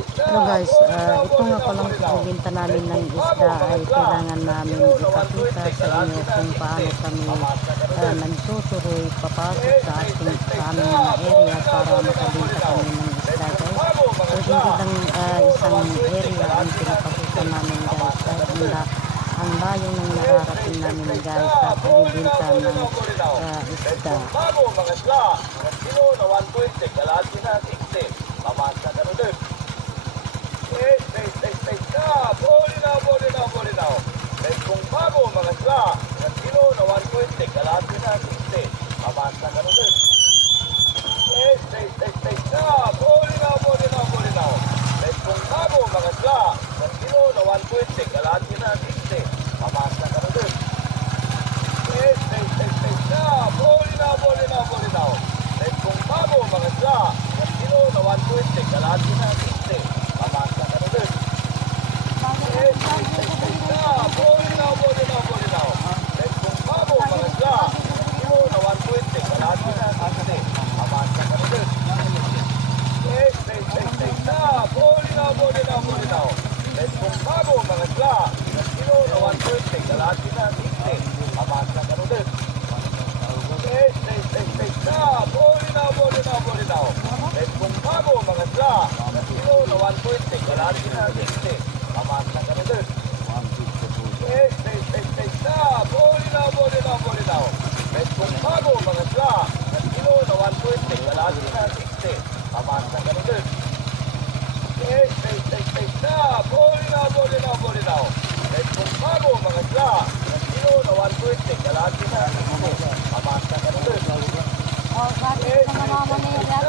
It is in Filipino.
Hello guys, ito nga palang pagbibenta namin ng isda ay kailangan namin ipakita sa inyo kung paano kami nagsusuroy papasok sa aming mga area para makabenta kami ng isda guys. So hindi lang isang area ang pinapakutan namin guys, dahil ang layo ng nararating namin guys sa pagbibenta ng isda. Mga isla, mga kilo na 120, kalahati na 60, pamasa ka na din. Boli na. Dahil kung bago mga isla, mga kilo na 120, kalahati na 60, pamasa ka na din. Boli na. Dahil kung bago mga isla, mga kilo na 120, kalahati na 60, pamasa ka na din. Boli na. Dahil kung bago mga isla, mga kilo na 120, kalahati na 60, pamasa ka na din. Boli na. Dahil kung bago mga isla, mga kilo na 120, kalahati na 60, pamasa ka na din. Boli na. Dahil kung bago mga isla, mga kilo na 120, kalahati na 60, pamasa ka na din. Boli na. Dahil kung bago mga isla, mga kilo na 120, kalahati na 60, pamasa ka na din. Boli na. Dahil kung bago mga isla, mga kilo na 120, kalahati na 60, pamasa ka na din. Boli na. Dahil kung bago mga isla, mga kilo na 120, kalahati na 60, pamasa ka na din. Oh, bakit sa mga manira?